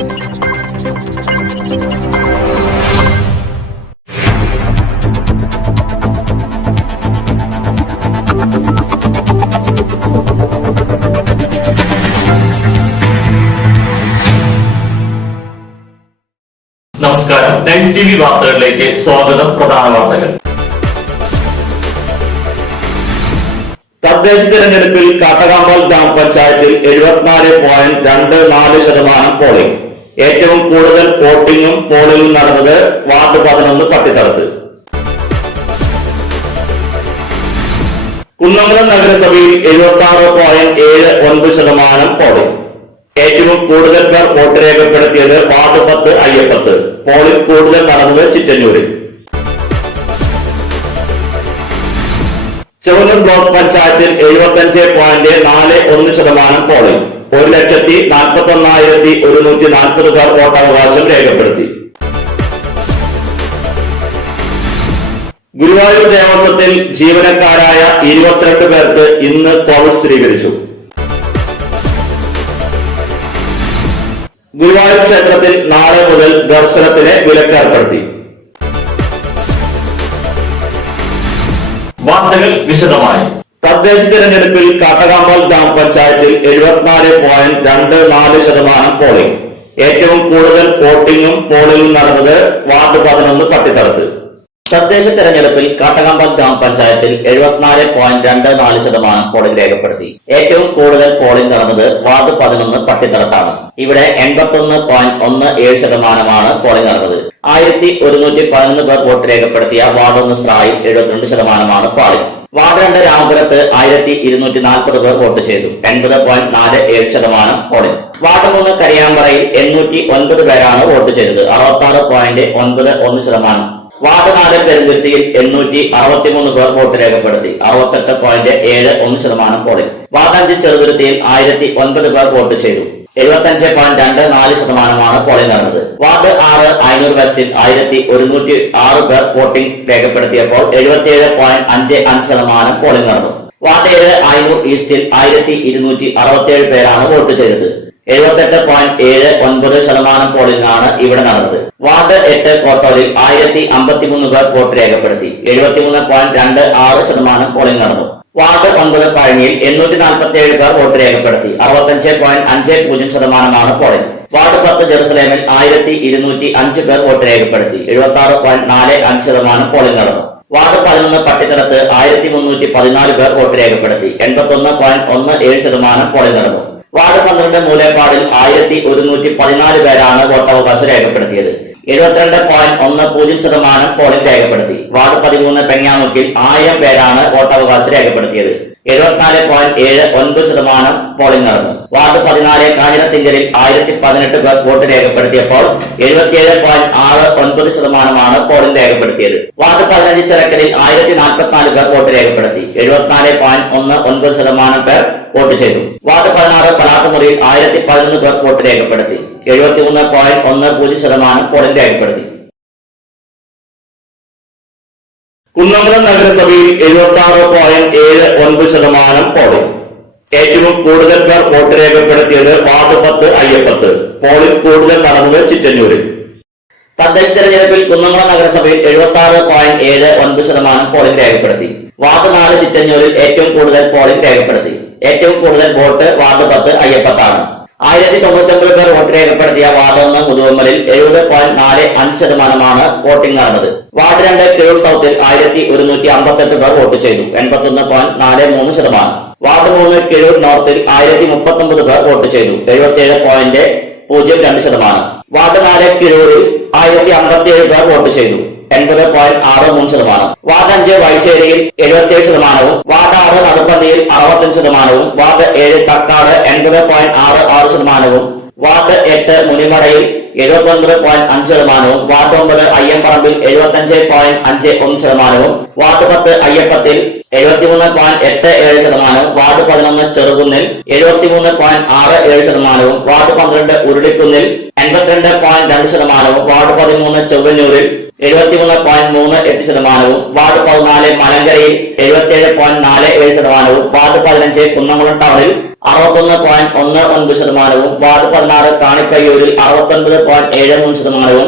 നമസ്കാരം. Nice TV വാർത്തകളിലേക്ക് സ്വാഗതം. പ്രധാന വാർത്തകൾ. തദ്ദേശ തിരഞ്ഞെടുപ്പിൽ കാട്ടകാമ്പൽ ഗ്രാമപഞ്ചായത്തിൽ 74.24% പോളിംഗ്. ഏറ്റവും കൂടുതൽ വോട്ടിംഗും പോളിംഗും നടന്നത് വാർഡ് 11 പട്ടിത്തടത്ത്. കുന്നംകുളം നഗരസഭയിൽ 76.79% പോളിംഗ്. ഏറ്റവും കൂടുതൽ പേർ വോട്ട് രേഖപ്പെടുത്തിയത് വാർഡ് 10 അയ്യപ്പത്ത്. പോളിംഗ് കൂടുതൽ നടന്നത് ചിറ്റന്നൂരിൽ. ചവന്നൂർ ബ്ലോക്ക് പഞ്ചായത്തിൽ 75.41% പോളിംഗ്. 1,41,140 പേർ വോട്ടവകാശം രേഖപ്പെടുത്തി. ഗുരുവായൂർ ദേവസ്വത്തിൽ ജീവനക്കാരായ 22 പേർക്ക് ഇന്ന് കോവിഡ് സ്ഥിരീകരിച്ചു. ഗുരുവായൂർ ക്ഷേത്രത്തിൽ നാളെ മുതൽ ദർശനത്തിന് വിലക്ക് ഏർപ്പെടുത്തി. വാർത്തകൾ വിശദമായി. തദ്ദേശ തിരഞ്ഞെടുപ്പിൽ കാട്ടകാമ്പൽ ഗ്രാമപഞ്ചായത്തിൽ 74.24% പോളിംഗ്. ഏറ്റവും കൂടുതൽ വോട്ടിംഗും പോളിംഗും നടന്നത് വാർഡ് 11 പട്ടിത്തടത്ത്. തദ്ദേശ തെരഞ്ഞെടുപ്പിൽ കാട്ടകാമ്പൽ ഗ്രാമപഞ്ചായത്തിൽ 74.24% പോളിംഗ് രേഖപ്പെടുത്തി. ഏറ്റവും കൂടുതൽ പോളിംഗ് നടന്നത് വാർഡ് 11 പട്ടിത്തടത്താണ്. ഇവിടെ 81.17% പോളിംഗ് നടന്നത്. 1111 പേർ വോട്ട് രേഖപ്പെടുത്തിയ വാർഡ് 1 സ്രായിൽ 72% പോളിംഗ്. വാർഡ് 2 രാമപുരത്ത് 1240 പേർ വോട്ട് ചെയ്തു. 80.47% പോളിംഗ്. വാർഡ് 3 കരിയാമ്പറയിൽ 809 പേരാണ് വോട്ട് ചെയ്തത്. 66.91%. വാർഡ് 4 പെരുന്തുരുത്തിയിൽ 863 പേർ വോട്ട് രേഖപ്പെടുത്തി. 68.71% പോളിംഗ്. വാർഡ് 5 ചെറുതുരുത്തിയിൽ 1009 പേർ വോട്ട് ചെയ്തു. 75.24% പോളിംഗ് നടന്നത്. വാർഡ് 6 അയനൂർ വെസ്റ്റിൽ 1106 പേർ വോട്ടിംഗ് രേഖപ്പെടുത്തിയപ്പോൾ 77.55% പോളിംഗ് നടന്നു. വാർഡ് 7 അയനൂർ ഈസ്റ്റിൽ 1267 പേരാണ് വോട്ട് ചെയ്തത്. 78.79% പോളിംഗ് ആണ് ഇവിടെ നടന്നത്. വാർഡ് 8 കോട്ടൂരിൽ 1053 പേർ വോട്ട് രേഖപ്പെടുത്തി. 73.26% പോളിംഗ് നടന്നു. വാർഡ് 9 പഴനിയിൽ 847 പേർ വോട്ട് രേഖപ്പെടുത്തി. 65.50% പോളിംഗ്. വാർഡ് 10 ജെറുസലേമിൽ 1205 പേർ വോട്ട് രേഖപ്പെടുത്തി. 76.45% പോളിംഗ് നടന്നു. വാർഡ് 11 പട്ടിത്തടത്ത് 1314 പേർ വോട്ട് രേഖപ്പെടുത്തി. 81.17% പോളിംഗ് നടന്നു. വാർഡ് 12 മൂലേപ്പാടിൽ 1114 പേരാണ് വോട്ടവകാശം രേഖപ്പെടുത്തിയത്. 72.10% പോളിംഗ് രേഖപ്പെടുത്തി. വാർഡ് 13 പെങ്ങാമുക്കിൽ 1000 പേരാണ് വോട്ടവകാശം രേഖപ്പെടുത്തിയത്. 74.79% പോളിംഗ് നടന്നു. വാർഡ് 14 കാഞ്ഞിരത്തിങ്കലിൽ 1018 പേർ വോട്ട് രേഖപ്പെടുത്തിയപ്പോൾ 77.69% പോളിംഗ് രേഖപ്പെടുത്തിയത്. വാർഡ് 15 ചിറക്കലിൽ 1044 പേർ വോട്ട് രേഖപ്പെടുത്തി. 74.19% പേർ വോട്ട് ചെയ്തു. വാർഡ് 16 പലാട്ടുമുറിയിൽ 1011 പേർ വോട്ട് രേഖപ്പെടുത്തി. 73.10% പോളിംഗ് രേഖപ്പെടുത്തി. കുന്നംകുളം നഗരസഭയിൽ 76.79% പോളിംഗ്. ഏറ്റവും കൂടുതൽ പേർ വോട്ട് രേഖപ്പെടുത്തിയത് വാർഡ് 10 അയ്യപ്പത്ത്. പോളിംഗ് കൂടുതൽ നടന്നത് ചിറ്റന്നൂരിൽ. തദ്ദേശ തെരഞ്ഞെടുപ്പിൽ കുന്നംകുളം നഗരസഭയിൽ 76.79% പോളിംഗ് രേഖപ്പെടുത്തി. വാർഡ് 4 ചിറ്റന്നൂരിൽ ഏറ്റവും കൂടുതൽ പോളിംഗ് രേഖപ്പെടുത്തി. ഏറ്റവും കൂടുതൽ വോട്ട് വാർഡ് 10 അയ്യപ്പത്താണ്. 1099 പേർ വോട്ട് രേഖപ്പെടുത്തിയ വാർഡ് 1 മുതുവമ്മലിൽ 70.45% വോട്ടിംഗ് നടന്നത്. വാർഡ് 2 കിഴൂർ സൗത്തിൽ 1158 പേർ വോട്ട് ചെയ്തു. 81.43%. വാർഡ് 3 കിഴൂർ നോർത്തിൽ 1039 പേർ വോട്ട് ചെയ്തു. 77.02%. വാർഡ് 4 കിഴൂരിൽ 1057 പേർ വോട്ട് ചെയ്തു. 80.63%. Ward 5 വൈശ്ശേരിയിൽ 77%. Ward 6 നടുപ്പള്ളിയിൽ 65%. Ward 7 Kakkad 80.66%. Ward 8 മുനിമടയിൽ 79.5%. Ward 9 അയ്യമ്പറമ്പിൽ 75.51%. Ward 10 അയ്യപ്പത്തിൽ 73.87%. Ward 11 ചെറുകുന്നിൽ 73.67%. Ward 12 ഉരുളിക്കുന്നിൽ 82.2%. Ward 13 ചൊവ്വന്നൂരിൽ 73.38%, ward 14 മലങ്കരയിൽ 77.47%, ward 15 Kunnamkulam ടൗണിൽ 61.19%, ward 16 കാണിപ്പയ്യൂരിൽ 69.73%,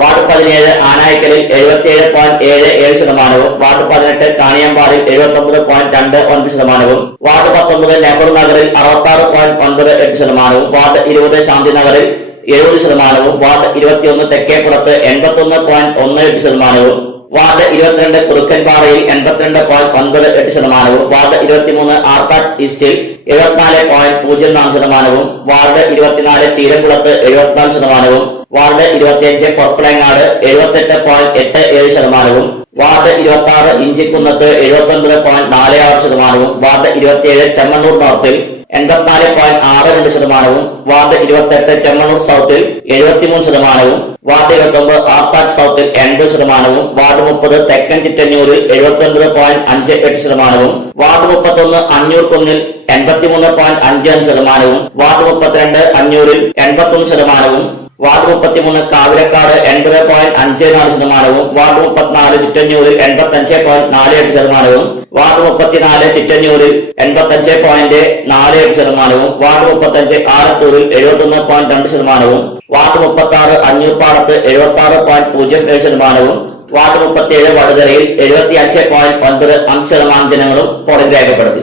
ward 17 ആനായിക്കലിൽ 77.77%, ward 18 കാണിയമ്പാടിൽ 79.29%, ward 19 Nehru നഗറിൽ 66.98%, വാർഡ് 20 ശാന്തിനഗറിൽ 70%, വാർഡ് 21 തെക്കേപ്പുറത്ത് 81.18%, വാർഡ് 22 കുറുക്കൻപാറയിൽ 82.98%, വാർഡ് 23 ആർക്കാട് ഈസ്റ്റിൽ 74.04%, വാർഡ് 24 ചീരംകുളത്ത് 74%, വാർഡ് 25 പൊർക്കുളങ്ങാട് 78.87%, വാർഡ് 26 ഇഞ്ചിക്കുന്നത്ത് 79.46%, വാർഡ് 27 ചെമ്മണ്ണൂർ നോർത്തിൽ 84.62%, വാർഡ് 28 ചെമ്മണ്ണൂർ സൗത്തിൽ 73%, വാർഡ് 29 ആർക്കാട് സൗത്തിൽ 80%, വാർഡ് 30 തെക്കൻ ചിറ്റന്നൂരിൽ 79.58%, വാർഡ് 31 അഞ്ഞൂർ കുന്നിൽ 83.55%, വാർഡ് 32 അഞ്ഞൂരിൽ 81%, വാർഡ് 33 കാവിലക്കാട് 80.54%, വാർഡ് 34 ചിറ്റന്നൂരിൽ 85.48%, വാർഡ് 34 ചിറ്റന്നൂരിൽ 85.48%, വാർഡ് 35 ആലത്തൂരിൽ 71.2%, വാർഡ് 36 അഞ്ഞൂർപ്പാടത്ത് 76.07%, വാർഡ് 37 വടുതലയിൽ 75.95% ജനങ്ങളും പോളിംഗ് രേഖപ്പെടുത്തി.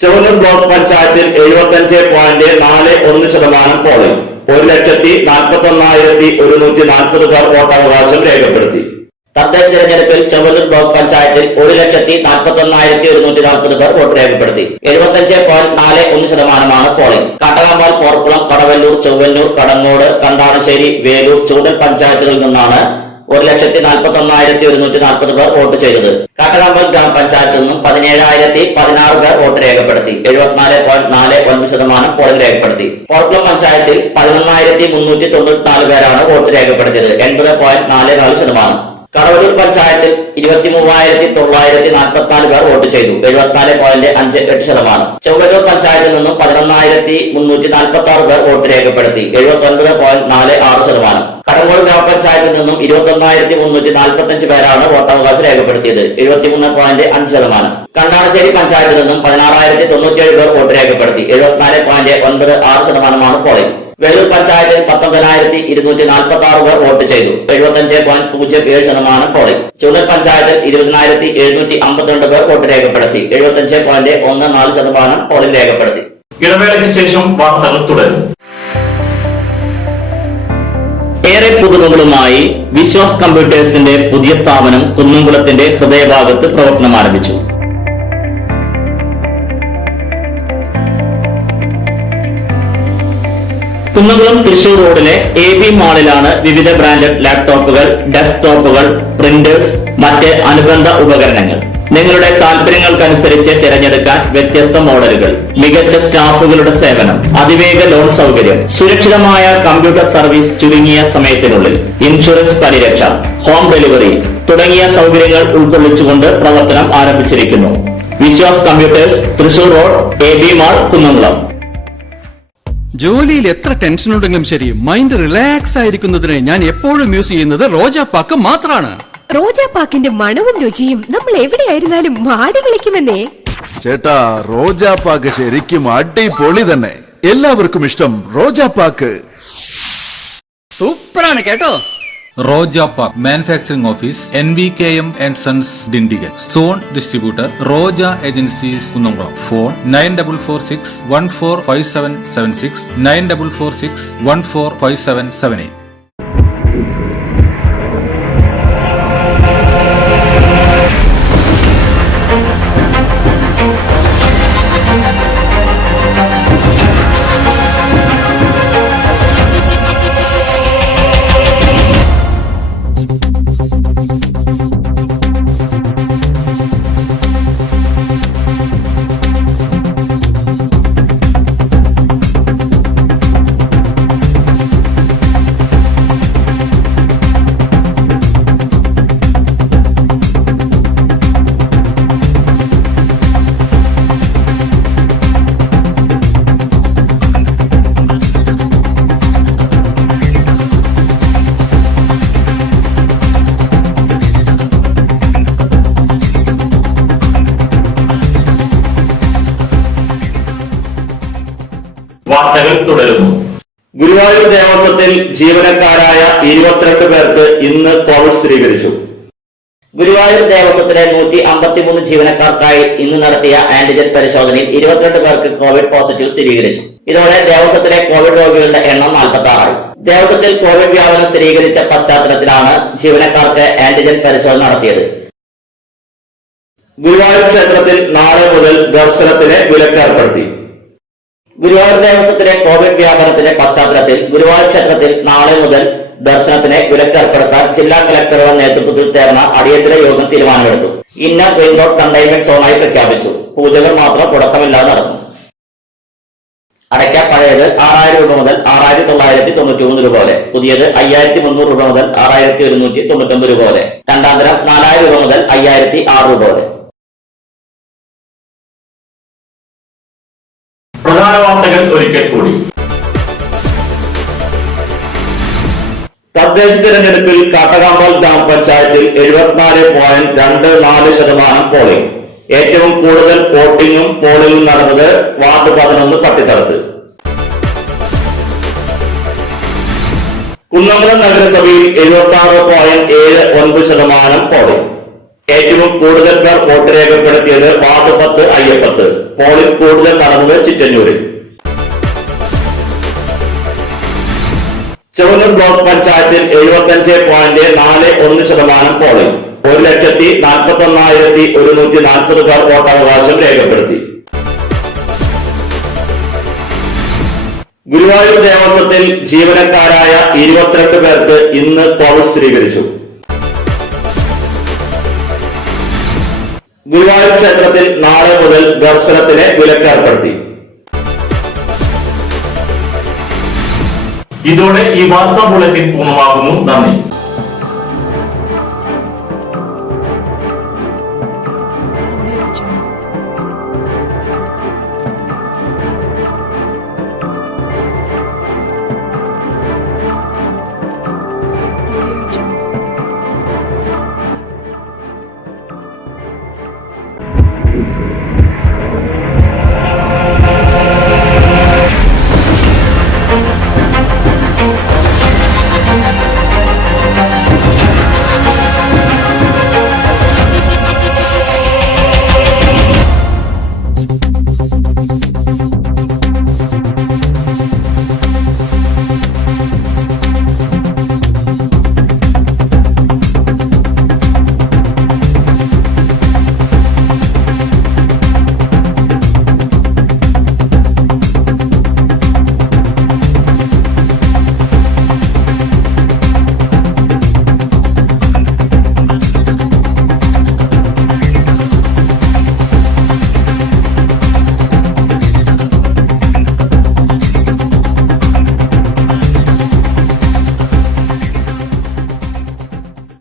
ചെവന്നൂർ ബ്ലോക്ക് പഞ്ചായത്തിൽ 75.41% പോളിംഗ്, 1,41,140 പേർ വോട്ടവകാശം രേഖപ്പെടുത്തി. തദ്ദേശ തെരഞ്ഞെടുപ്പിൽ ചെവന്നൂർ ബ്ലോക്ക് പഞ്ചായത്തിൽ 1,41,140 പേർ വോട്ട് രേഖപ്പെടുത്തി. 75.41% പോളിംഗ്. കാട്ടകാമ്പാൽ, പോർക്കുളം, കടവല്ലൂർ, ചൊവ്വന്നൂർ, കടങ്ങോട്, കണ്ടാണശ്ശേരി, വേലൂർ, ചൂടൽ പഞ്ചായത്തുകളിൽ നിന്നാണ് 1,41,140 പേർ വോട്ട് ചെയ്തത്. കാട്ടകാമ്പാൽ ഗ്രാമപഞ്ചായത്തിൽ നിന്നും 17,016 പേർ വോട്ട് രേഖപ്പെടുത്തി. 74.49% പോളിംഗ് രേഖപ്പെടുത്തി. പോർക്കുളം പഞ്ചായത്തിൽ 11,394 പേരാണ് വോട്ട് രേഖപ്പെടുത്തിയത്. 80.44%. കടവല്ലൂർ പഞ്ചായത്തിൽ 23,944 പേർ വോട്ട് ചെയ്തു. 74.58%. ചൊവ്വന്നൂർ പഞ്ചായത്തിൽ നിന്നും 11,346 പേർ വോട്ട് രേഖപ്പെടുത്തി. 79.46%. കടങ്ങോട് ഗ്രാമപഞ്ചായത്തിൽ നിന്നും 21,345 പേരാണ് വോട്ടവകാശം രേഖപ്പെടുത്തിയത്. 73.5%. കണ്ടാണശ്ശേരി പഞ്ചായത്തിൽ നിന്നും 16,097 പേർ വോട്ട് രേഖപ്പെടുത്തി. 74.96% പോളിംഗ്. വേലൂർ പഞ്ചായത്തിൽ 19,246 പേർ വോട്ട് ചെയ്തു. 75.07% പോളിംഗ്. ചൂടൽ പഞ്ചായത്തിൽ 20,752 പേർ വോട്ട് രേഖപ്പെടുത്തി. 75.14% പോളിംഗ് രേഖപ്പെടുത്തി. ഇടവേളയ്ക്ക് ശേഷം വാർത്തകൾ തുടരും. ഏറെ പുതുമകളുമായി വിശ്വാസ് കമ്പ്യൂട്ടേഴ്സിന്റെ പുതിയ സ്ഥാപനം കുന്നംകുളത്തിന്റെ ഹൃദയഭാഗത്ത് പ്രവർത്തനം ആരംഭിച്ചു. കുന്നംകുളം തൃശൂർ റോഡിലെ AB മാളിലാണ് വിവിധ ബ്രാൻഡഡ് ലാപ്ടോപ്പുകൾ, ഡെസ്ക്ടോപ്പുകൾ, പ്രിന്റേഴ്സ്, മറ്റ് അനുബന്ധ ഉപകരണങ്ങൾ. നിങ്ങളുടെ താല്പര്യങ്ങൾക്കനുസരിച്ച് തിരഞ്ഞെടുക്കാൻ വ്യത്യസ്ത മോഡലുകൾ, മികച്ച സ്റ്റാഫുകളുടെ സേവനം, അതിവേഗ ലോൺ സൗകര്യം, സുരക്ഷിതമായ കമ്പ്യൂട്ടർ സർവീസ് ചുരുങ്ങിയ സമയത്തിനുള്ളിൽ, ഇൻഷുറൻസ് പരിരക്ഷ, ഹോം ഡെലിവറി തുടങ്ങിയ സൗകര്യങ്ങൾ ഉൾക്കൊള്ളിച്ചുകൊണ്ട് പ്രവർത്തനം ആരംഭിച്ചിരിക്കുന്നു. Vishwas computers, Thrissur road, AB mall, Kunnamkulam. ജോലിയിൽ എത്ര ടെൻഷൻ ഉണ്ടെങ്കിലും ശരി, മൈൻഡ് റിലാക്സ് ആയിരിക്കുന്നതിന് ഞാൻ എപ്പോഴും യൂസ് ചെയ്യുന്നത് റോജാപ്പാക്ക് മാത്രമാണ്. റോജാപ്പാക്കിന്റെ മണവും രുചിയും നമ്മൾ എവിടെയായിരുന്നാലും മാടി വിളിക്കുമെന്നേ. ചേട്ടാ, റോജാപ്പാക്ക് ശരിക്കും അടിപൊളി തന്നെ. എല്ലാവർക്കും ഇഷ്ടം റോജാപ്പാക്ക്. സൂപ്പറാണ് കേട്ടോ. Roja Manufacturing Office, NVKM and Sons, Dindigul. Zone Distributor, Roja Agencies, Kunnamkulam. Phone 9446 145776 9446 145778. വാർത്തകൾ തുടരുന്നു. ഗുരുവായൂർ ദേവസ്വത്തിൽ ജീവനക്കാരായ 22 പേർക്ക് ഇന്ന് കോവിഡ് സ്ഥിരീകരിച്ചു. ഗുരുവായൂർ ദേവസ്വത്തിലെ 153 ജീവനക്കാർക്കായി ഇന്ന് നടത്തിയ ആന്റിജൻ പരിശോധനയിൽ 22 പേർക്ക് കോവിഡ് പോസിറ്റീവ് സ്ഥിരീകരിച്ചു. ഇതോടെ ദേവസ്വത്തിലെ കോവിഡ് രോഗികളുടെ എണ്ണം 46 ആയി. ദേവസ്വത്തിൽ കോവിഡ് വ്യാപനം സ്ഥിരീകരിച്ച പശ്ചാത്തലത്തിലാണ് ജീവനക്കാർക്ക് ആന്റിജൻ പരിശോധന നടത്തിയത്. ഗുരുവായൂർ ക്ഷേത്രത്തിൽ നാളെ മുതൽ ദർശനത്തിന് വിലക്ക് ഏർപ്പെടുത്തി. ഗുരുവായൂർ ദേവസ്വത്തിലെ കോവിഡ് വ്യാപനത്തിന്റെ പശ്ചാത്തലത്തിൽ ഗുരുവായൂർ ക്ഷേത്രത്തിൽ നാളെ മുതൽ ദർശനത്തിന് വിലക്ക് ഏർപ്പെടുത്താൻ ജില്ലാ കളക്ടറുടെ നേതൃത്വത്തിൽ ചേർന്ന അടിയന്തര യോഗം തീരുമാനമെടുത്തു. ഇന്നർ റിംഗ് റോഡ് കണ്ടെയ്ൻമെന്റ് സോണായി പ്രഖ്യാപിച്ചു. പൂജകൾ മാത്രം മുടക്കമില്ലാതെ നടന്നു. അടയ്ക്ക പഴയത് 6000 രൂപ മുതൽ 6993 രൂപ വരെ, പുതിയത് 5300 രൂപ മുതൽ 6199 രൂപ വരെ, രണ്ടാം തരം 4000 രൂപ മുതൽ 5006 രൂപ വരെ. പ്രധാന വാർത്തകൾ ഒരിക്കൽ കൂടി. തദ്ദേശ തിരഞ്ഞെടുപ്പിൽ കാട്ടകാമ്പാൽ ഗ്രാമപഞ്ചായത്തിൽ 74.24% പോളിംഗ്. ഏറ്റവും കൂടുതൽ വോട്ടിംഗും പോളിംഗും നടന്നത് വാർഡ് 11 പട്ടിത്തറത്ത്. കുന്നംകുളം നഗരസഭയിൽ 76.79% പോളിംഗ്. ഏറ്റവും കൂടുതൽ പേർ വോട്ട് രേഖപ്പെടുത്തിയത് വാർഡ് 10 അയ്യപ്പത്ത്. പോളിംഗ് കൂടുതൽ നടന്നത് ചിറ്റന്നൂരിൽ. ചെവന്നൂർ ബ്ലോക്ക് പഞ്ചായത്തിൽ 75.41% പോളിംഗ്. 1,41,140 പേർ വോട്ടവകാശം രേഖപ്പെടുത്തി. ഗുരുവായൂർ ദേവസ്വത്തിൽ ജീവനക്കാരായ 22 പേർക്ക് ഇന്ന് കോവിഡ് സ്ഥിരീകരിച്ചു. ഗുരുവായൂർ ക്ഷേത്രത്തിൽ നാളെ മുതൽ ദർശനത്തിന് വിലക്ക് ഏർപ്പെടുത്തി. ഇതോടെ ഈ വാർത്താ ബുള്ളറ്റിൻ പൂർണ്ണമാകുന്നു. നന്ദി.